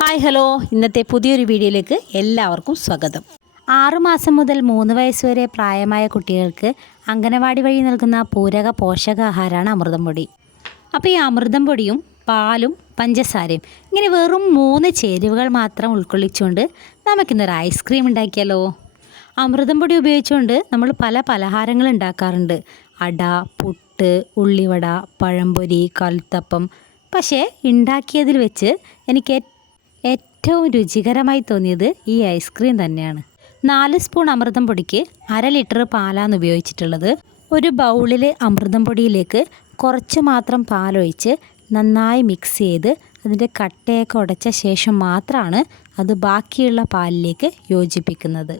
Hi hello. ഇന്നത്തെ പുതിയൊരു വീഡിയോയിലേക്ക് എല്ലാവർക്കും സ്വാഗതം. ആറുമാസം മുതൽ മൂന്ന് വയസ്സ് വരെ പ്രായമായ കുട്ടികൾക്ക് അംഗനവാടി വഴി നൽകുന്ന പൂരക പോഷകാഹാരമാണ് അമൃതം പൊടി. അപ്പോൾ ഈ അമൃതം പൊടിയും പാലും പഞ്ചസാരയും ഇങ്ങനെ വെറും മൂന്ന് ചേരുവകൾ മാത്രം ഉൾക്കൊള്ളിച്ചുകൊണ്ട് നമുക്കിന്നൊരു ഐസ്ക്രീം ഉണ്ടാക്കിയാലോ? അമൃതം പൊടി ഉപയോഗിച്ചുകൊണ്ട് നമ്മൾ പല പലഹാരങ്ങൾ ഉണ്ടാക്കാറുണ്ട്. അട പുട്ട് ഉള്ളിവട പഴംപൊരി കൽത്തപ്പം. പക്ഷേ ഉണ്ടാക്കിയതിൽ വെച്ച് എനിക്ക് ഏറ്റവും രുചികരമായി തോന്നിയത് ഈ ഐസ്ക്രീം തന്നെയാണ്. നാല് സ്പൂൺ അമൃതം പൊടിക്ക് അര ലിറ്റർ പാലാണ് ഉപയോഗിച്ചിട്ടുള്ളത്. ഒരു ബൗളിൽ അമൃതം പൊടിയിലേക്ക് കുറച്ച് മാത്രം പാലൊഴിച്ച് നന്നായി മിക്സ് ചെയ്ത് അതിന്റെ കട്ടയൊക്കെ ഉടച്ച ശേഷം മാത്രമാണ് അത് ബാക്കിയുള്ള പാലിലേക്ക് യോജിപ്പിക്കുന്നത്.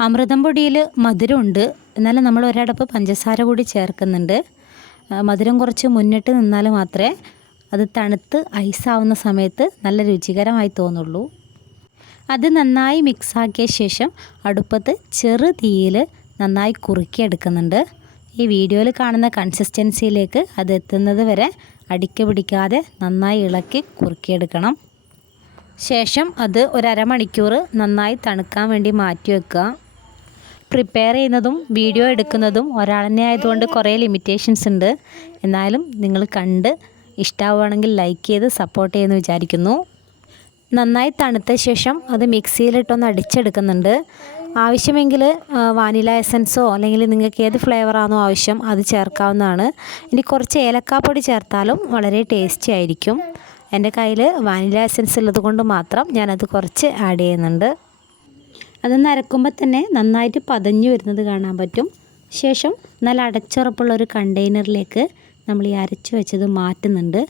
അമൃതം പൊടിയിൽ മധുരമുണ്ട്. എന്നാലും നമ്മൾ ഒരടപ്പ് പഞ്ചസാര കൂടി ചേർക്കുന്നുണ്ട്. മധുരം കുറച്ച് മുന്നിട്ട് നിന്നാൽ മാത്രമേ അത് തണുത്ത് ഐസാവുന്ന സമയത്ത് നല്ല രുചികരമായി തോന്നുള്ളൂ. അത് നന്നായി മിക്സാക്കിയ ശേഷം അടുപ്പത്ത് ചെറു തീയിൽ നന്നായി കുറുക്കിയെടുക്കുന്നുണ്ട്. ഈ വീഡിയോയിൽ കാണുന്ന കൺസിസ്റ്റൻസിയിലേക്ക് അത് എത്തുന്നത് വരെ അടിക്ക് പിടിക്കാതെ നന്നായി ഇളക്കി കുറുക്കിയെടുക്കണം. ശേഷം അത് ഒരമണിക്കൂർ നന്നായി തണുക്കാൻ വേണ്ടി മാറ്റി വെക്കുക. പ്രിപ്പയർ ചെയ്യുന്നതും വീഡിയോ എടുക്കുന്നതും ഒരാൾ തന്നെ ആയതുകൊണ്ട് കുറേ ലിമിറ്റേഷൻസ് ഉണ്ട്. എന്നാലും നിങ്ങൾ കണ്ട് ഇഷ്ടമാവുകയാണെങ്കിൽ ലൈക്ക് ചെയ്ത് സപ്പോർട്ട് ചെയ്യുമെന്ന് വിചാരിക്കുന്നു. നന്നായി തണുത്ത ശേഷം അത് മിക്സിയിലിട്ടൊന്ന് അടിച്ചെടുക്കുന്നുണ്ട്. ആവശ്യമെങ്കിൽ വാനില എസൻസോ അല്ലെങ്കിൽ നിങ്ങൾക്ക് ഏത് ഫ്ലേവറാണോ ആവശ്യം അത് ചേർക്കാവുന്നതാണ്. ഇനി കുറച്ച് ഏലക്കാപ്പൊടി ചേർത്താലും വളരെ ടേസ്റ്റി ആയിരിക്കും. എന്റെ കയ്യിൽ വാനില എസൻസ് ഉള്ളത് കൊണ്ട് മാത്രം ഞാനത് കുറച്ച് ആഡ് ചെയ്യുന്നുണ്ട്. അതൊന്ന് നരക്കുമ്പോൾ തന്നെ നന്നായിട്ട് പതഞ്ഞു വരുന്നത് കാണാൻ പറ്റും. ശേഷം നല്ല അടച്ചുറപ്പുള്ള ഒരു കണ്ടെയ്നറിലേക്ക് നമ്മൾ ഈ അരച്ചു വെച്ചത് മാറ്റുന്നുണ്ട്.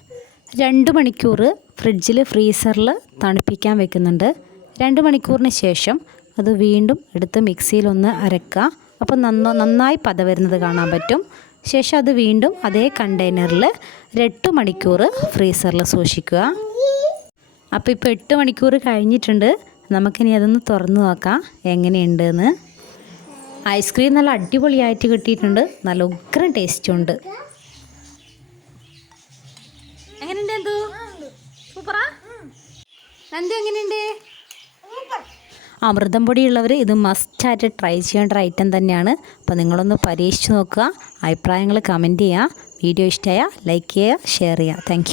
രണ്ട് മണിക്കൂർ ഫ്രിഡ്ജിൽ ഫ്രീസറിൽ തണുപ്പിക്കാൻ വെക്കുന്നുണ്ട്. രണ്ട് മണിക്കൂറിന് ശേഷം അത് വീണ്ടും എടുത്ത് മിക്സിയിലൊന്ന് അരക്കുക. അപ്പോൾ നന്ന നന്നായി പത വരുന്നത് കാണാൻ പറ്റും. ശേഷം അത് വീണ്ടും അതേ കണ്ടെയ്നറിൽ എട്ട് മണിക്കൂർ ഫ്രീസറിൽ സൂക്ഷിക്കുക. അപ്പോൾ ഇപ്പോൾ എട്ട് മണിക്കൂർ കഴിഞ്ഞിട്ടുണ്ട്. നമുക്കിനി അതൊന്ന് തുറന്നു നോക്കാം. എങ്ങനെയുണ്ടെന്ന്. ഐസ്ക്രീം നല്ല അടിപൊളിയായിട്ട് കിട്ടിയിട്ടുണ്ട്. നല്ല ഉഗ്രം ടേസ്റ്റും ഉണ്ട് എങ്ങനെയുണ്ട് എന്തു? സൂപ്പറാ? എന്തു എങ്ങനെയുണ്ട്? അമൃതം പൊടിയുള്ളവർ ഇത് മസ്റ്റായിട്ട് ട്രൈ ചെയ്യേണ്ട ഐറ്റം തന്നെയാണ്. അപ്പോൾ നിങ്ങളൊന്ന് പരീക്ഷിച്ച് നോക്കുക. അഭിപ്രായങ്ങൾ കമന്റ് ചെയ്യുക. വീഡിയോ ഇഷ്ടമായ ലൈക്ക് ചെയ്യുക ഷെയർ ചെയ്യുക. താങ്ക്